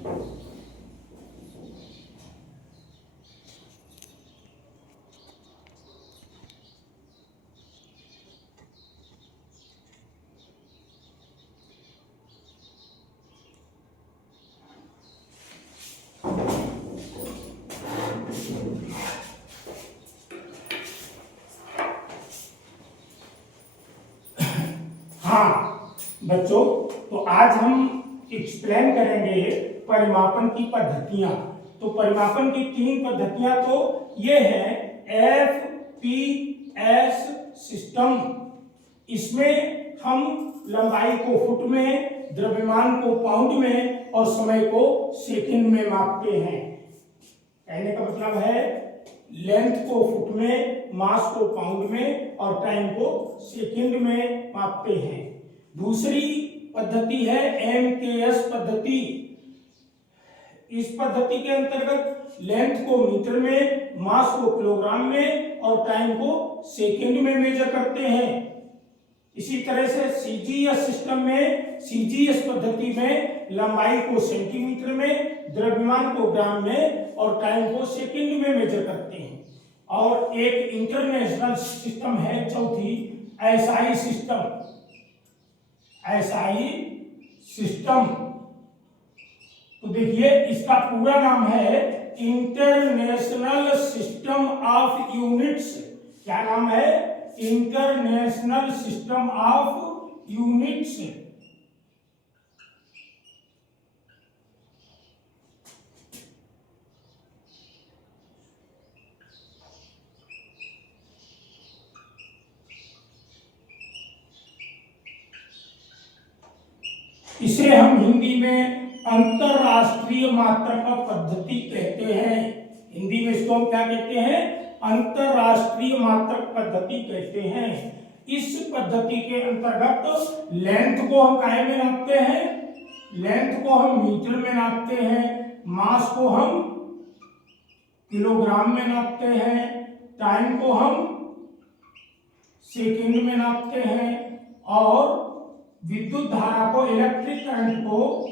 हाँ बच्चों, तो आज हम एक्सप्लेन करेंगे परिमापन की पद्धतियां। तो परिमापन की 3 पद्धतियां तो ये हैं FPS सिस्टम। इसमें हम लंबाई को फुट में, द्रव्यमान को पाउंड में और समय को सेकंड में मापते हैं। कहने का मतलब है लेंथ को फुट में, मास को पाउंड में और टाइम को सेकंड में मापते हैं। दूसरी पद्धति है MKS पद्धति। इस पद्धति के अंतर्गत लेंथ को मीटर में, मास को किलोग्राम में और टाइम को सेकंड में मेजर करते हैं। इसी तरह से CGS सिस्टम में, CGS पद्धति में लंबाई को सेंटीमीटर में, द्रव्यमान को ग्राम में और टाइम को सेकंड में मेजर करते हैं। और एक इंटरनेशनल सिस्टम है चौथी, SI सिस्टम। SI सिस्टम तो देखिए इसका पूरा नाम है इंटरनेशनल सिस्टम ऑफ यूनिट्स। क्या नाम है? International system of units. इसे हम हिंदी में अंतरराष्ट्रीय मात्रक पद्धति कहते हैं। हिंदी में इसको हम क्या कहते हैं? अंतरराष्ट्रीय मात्रक पद्धति कहते हैं। इस पद्धति के अंतर्गत लेंथ को हम काय में नापते हैं? लेंथ को हम मीटर में नापते हैं, मास को हम किलोग्राम में नापते हैं, टाइम को हम सेकंड में नापते हैं और विद्युत धारा को, इलेक्ट्रिक करंट को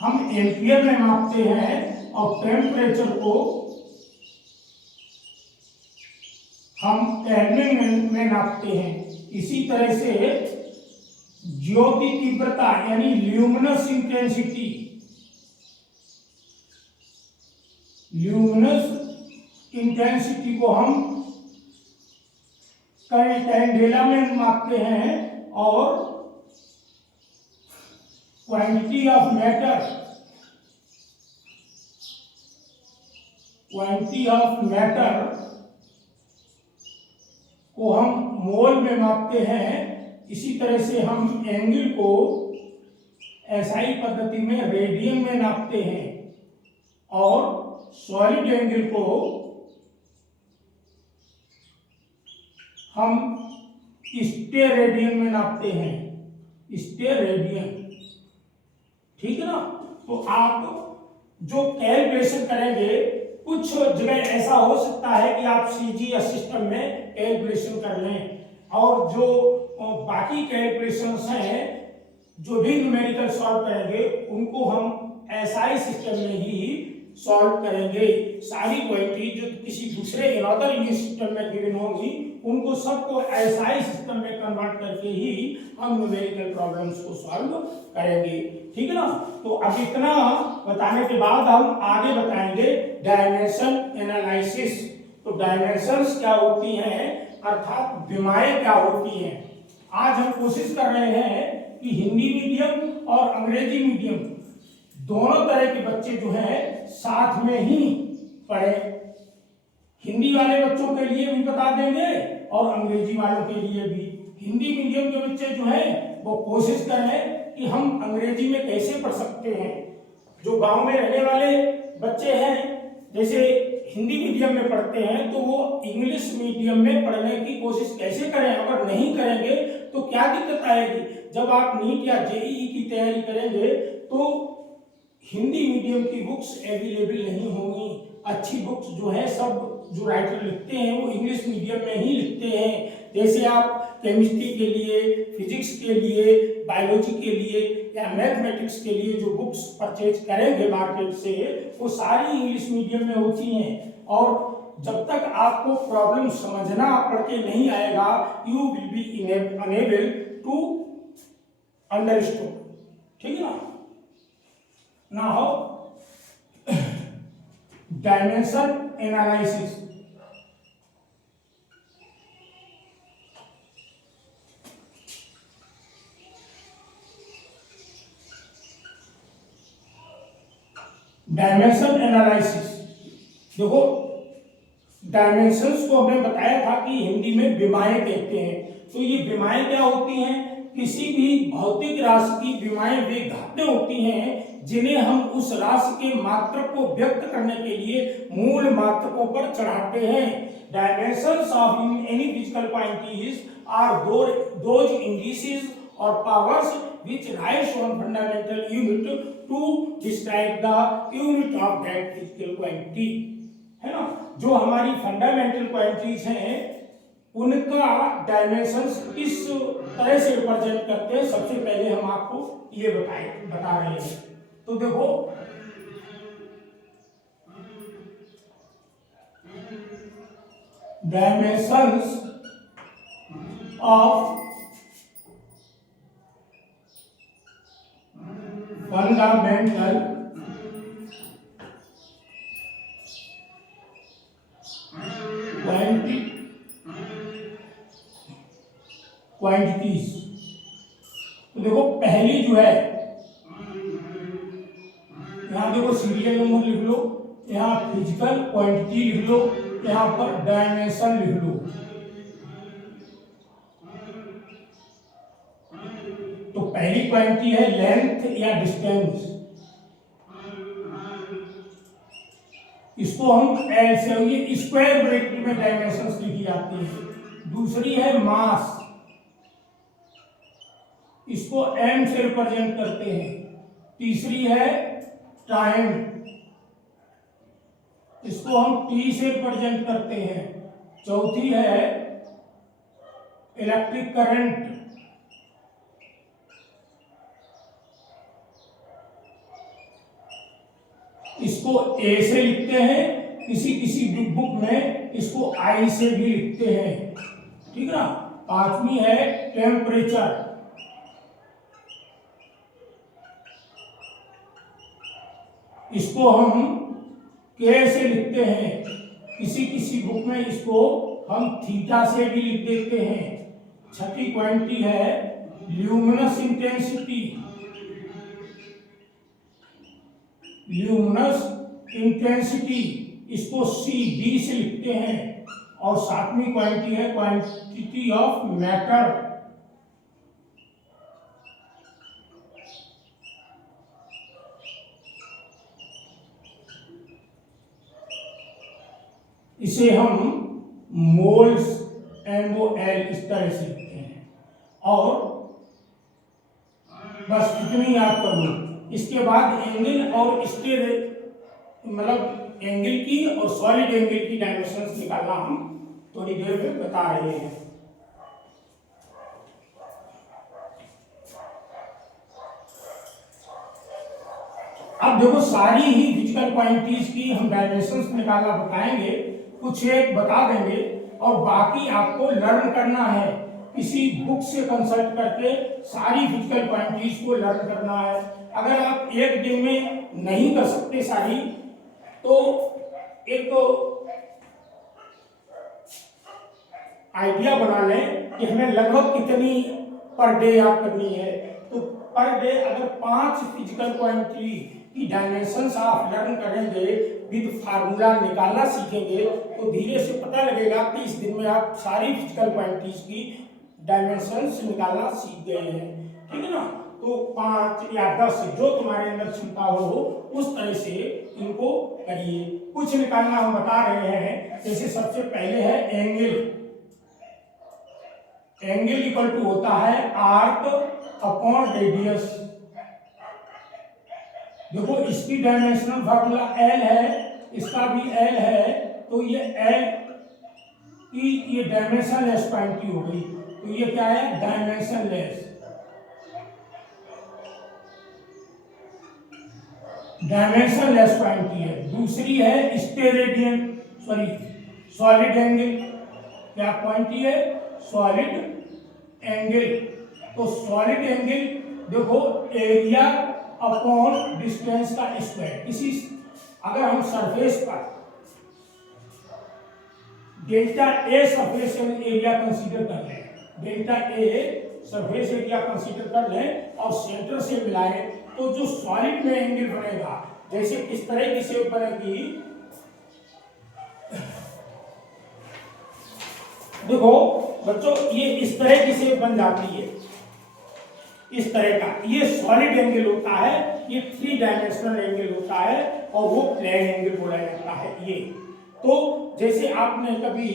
हम एम्पियर में मापते हैं और टेम्परेचर को हम केल्विन में नापते हैं। इसी तरह से ज्योति तीव्रता यानी ल्यूमिनस इंटेंसिटी, ल्यूमिनस इंटेंसिटी को हम कैंडेला में मापते हैं और quantity of matter, quantity of matter को हम मोल में मापते हैं। इसी तरह से हम एंगल को SI पद्धति में रेडियन में नापते हैं और सॉलिड एंगल को हम स्टेरेडियन में नापते हैं, स्टेरेडियन। ठीक है ना? तो आप जो कैलकुलेशन करेंगे, कुछ जगह ऐसा हो सकता है कि आप CGS सिस्टम में कैलकुलेशन कर लें और जो बाकी कैलकुलेशंस हैं, जो भी न्यूमेरिकल सॉल्व करेंगे उनको हम SI सिस्टम में ही सॉल्व करेंगे। सारी क्वांटिटी जो किसी दूसरे अनदर यूनिट सिस्टम में गिवन होंगी उनको सबको SI सिस्टम में कन्वर्ट करके ही हम न्यूमेरिकल प्रॉब्लम्स को सॉल्व करेंगे। ठीक है ना? तो अब इतना बताने के बाद हम आगे बताएंगे डायमेंशन एनालिसिस। तो डायमेंशंस क्या होती हैं, अर्थात विमाएं क्या होती हैं। आज हम कोशिश कर रहे हैं कि हिंदी मीडियम और अंग्रेजी मीडियम दोनों तरह के बच्चे जो हैं साथ में ही पढ़े। हिंदी वाले बच्चों के लिए भी बता देंगे और अंग्रेजी वालों के लिए भी। हिंदी मीडियम के बच्चे जो हैं वो कोशिश करें कि हम अंग्रेजी में कैसे पढ़ सकते हैं। जो गांव में रहने वाले बच्चे हैं, जैसे हिंदी मीडियम में पढ़ते हैं, तो वो इंग्लिश मीडियम में पढ़ने की कोशिश कैसे करें। अगर नहीं करेंगे तो क्या दिक्कत आएगी। जब आप नीट या JEE की तैयारी करेंगे तो हिंदी मीडियम की बुक्स अवेलेबल नहीं होंगी। अच्छी बुक्स जो है सब जो राइटर लिखते हैं वो इंग्लिश मीडियम में ही लिखते हैं। जैसे आप केमिस्ट्री के लिए, फिजिक्स के लिए, बायोलॉजी के लिए या मैथमेटिक्स के लिए जो बुक्स परचेज करेंगे मार्केट से, वो सारी इंग्लिश मीडियम में होती हैं। और जब तक आपको प्रॉब्लम समझना पढ़ के नहीं आएगा, you will be unable to understand. ठीक है ना। Now dimension analysis. Dimension analysis, देखो डायमेंशंस को हमने बताया था कि हिंदी में विमाएं कहते हैं। तो ये विमाएं क्या होती हैं? किसी भी भौतिक राशि की विमाएं वे घातें होती हैं जिन्हें हम उस राशि के मात्रक को व्यक्त करने के लिए मूल मात्रकों पर चढ़ाते हैं। Dimensions of any physical quantities are those indices or powers which rise on fundamental unit to describe the unit of that physical quantity, है ना। जो हमारी फंडामेंटल क्वांटिटीज हैं उनका डायमेंशंस किस तरह से रिप्रेजेंट करते हैं, सबसे पहले हम आपको ये बता रहे हैं। तो देखो डायमेंशंस ऑफ फंडामेंटल क्वांटिटीज। तो देखो पहली जो है, यहां देखो सीरियल नंबर लिख लो, यहां फिजिकल क्वांटिटी लिख लो, यहां पर डायमेंशन लिख लो। तो पहली क्वांटिटी है लेंथ या डिस्टेंस, इसको हम एल से, ये स्क्वायर ब्रैकेट में डायमेंशंस लिखी जाती है। दूसरी है मास, इसको एम से रिप्रेजेंट करते हैं। तीसरी है टाइम, इसको हम टी से रिप्रेजेंट करते हैं। चौथी है इलेक्ट्रिक करंट, इसको ए से लिखते हैं, किसी किसी बुक में इसको आई से भी लिखते हैं। ठीक ना। पांचवी है टेम्परेचर, इसको हम के से लिखते हैं, किसी किसी बुक में इसको हम थीटा से भी लिख देते हैं। छठी क्वांटिटी है ल्यूमिनस इंटेंसिटी, ल्यूमिनस इंटेंसिटी, इसको सी डी से लिखते हैं। और सातवीं क्वांटिटी है क्वांटिटी ऑफ मैटर, इसे हम मोल्स MOL इस तरह से लिखते हैं। और बस इतनी याद कर लो। इसके बाद एंगल और स्टेर, मतलब एंगल की और सॉलिड एंगल की डायमेंशंस निकालना हम थोड़ी देर में बता रहे हैं। अब देखो सारी ही फिजिकल क्वांटिटीज की हम डायमेंशंस निकालना बताएंगे, कुछ एक बता देंगे और बाकी आपको लर्न करना है। किसी बुक से कंसल्ट करके सारी फिजिकल क्वांटिटीज को लर्न करना है। अगर आप एक दिन में नहीं कर सकते सारी, तो एक आइडिया बना लें कि हमें लगभग कितनी पर डे याद करनी है। तो पर डे अगर 5 फिजिकल क्वांटिटी की डायमेंशंस आप लर्न करेंगे, विद फार्मूला निकालना सीखेंगे, तो धीरे से पता लगेगा कि इस दिन में आप सारी फिजिकल क्वांटिटीज की डायमेंशंस निकालना सीख गए हैं। ठीक है ना। तो 5 या 10 जो तुम्हारे अंदर क्षमता हो उस तरह से इनको करिए। कुछ निकालना हम बता रहे हैं, जैसे सबसे पहले है एंगल। एंगल इक्वल टू होता है आर्क अपॉन रेडियस। देखो इसकी डायमेंशनल फार्मूला L है, इसका भी L है, तो ये L की ये डायमेंशनलेस क्वांटिटी हो गई। तो ये क्या है, डायमेंशनलेस। डायमेंशनलेस क्वांटिटी है। दूसरी है स्टेरेडियन, सॉरी सॉलिड एंगल। क्या क्वांटिटी है, सॉलिड एंगल। तो सॉलिड एंगल देखो एरिया अपॉन डिस्टेंस का स्क्वायर। किसी अगर हम सरफेस पर delta a surface area consider कर लें, delta a surface area consider कर लें और सेंटर से मिलाएं, तो जो सॉलिड में एंगल बनेगा, जैसे किस तरह की शेप बनेगी, देखो बच्चों ये इस तरह की शेप बन जाती है, इस तरह का। ये सॉलिड एंगल होता है, ये 3 डायमेंशनल एंगल होता है और वो प्लेन एंगल बोला जाता है। ये तो जैसे आपने कभी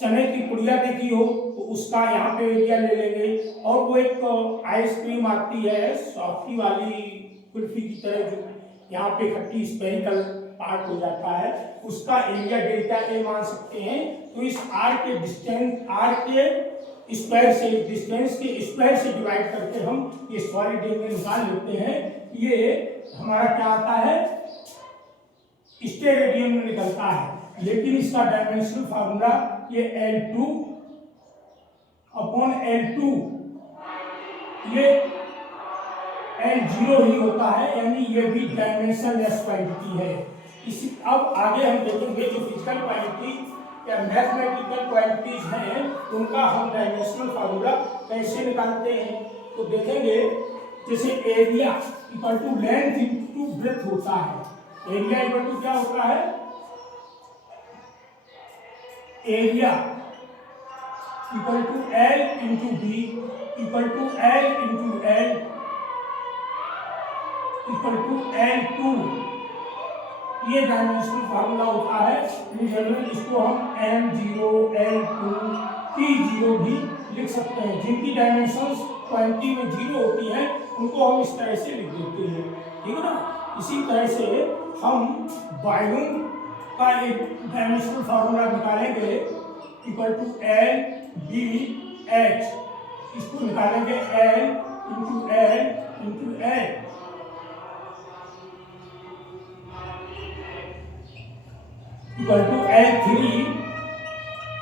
चने की पुड़िया देखी हो तो उसका यहाँ पे एरिया ले लेंगे, और वो एक आइसक्रीम आती है सॉफ्टी वाली कुल्फी की तरह, जो यहाँ पे खट्टी स्पेरिकल पार्ट हो जाता है, उसका एरिया डेल्टा ए मान सकते हैं। तो इस आर के डिस्टेंस, आर के स्क्वायर से, डिस्टेंस के स्क्वायर से डिवाइड करके हम ये सॉलिड एंगल निकाल लेते हैं। ये हमारा क्या आता है, स्टेरेडियन में निकलता है। लेकिन इसका डायमेंशनल फार्मूला ये L2 अपॉन L2, ये L0 ही होता है, यानी ये भी डायमेंशनलेस क्वांटिटी है। इसी अब आगे हम देखेंगे जो फिजिकल क्वांटिटी या मैथमेटिकल क्वांटिटीज हैं, उनका हम डायमेंशनल फार्मूला कैसे निकालते हैं। तो देखेंगे जैसे area equal to length into breadth होता है। एरिया इक्वल टू क्या होता है, area equal to L into B equal to L into L equal to L2। ये डायमेंशनल फार्मूला होता है। इन जनरल इसको हम M0, L2, T0 भी लिख सकते हैं। जिनकी डायमेंशंस क्वांटिटी में 0 होती हैं उनको हम इस तरह से लिख देते हैं, ठीक है ना। इसी तरह से हम वॉल्यूम का एक डायमेंशनल फार्मूला निकालेंगे equal to L B H। इसको निकालेंगे L into L into L equal to L3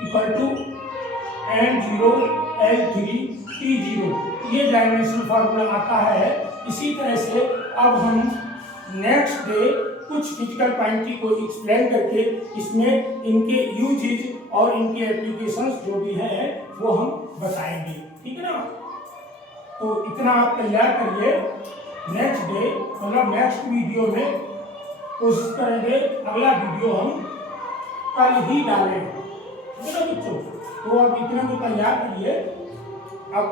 equal to M0 L3 T0। ये डायमेंशनल फार्मूला आता है। इसी तरह से अब हम नेक्स्ट डे कुछ फिजिकल क्वांटिटी को एक्सप्लेन करके इसमें इनके यूजेज और इनके एप्लीकेशंस जो भी है वो हम बताएंगे, ठीक है ना। तो इतना आप तैयार करिए। नेक्स्ट डे मतलब नेक्स्ट वीडियो में कोशिश करेंगे अगला वीडियो हम कल ही डालें, ठीक है ना बच्चों। तो अब इतना को तैयार करिए। अब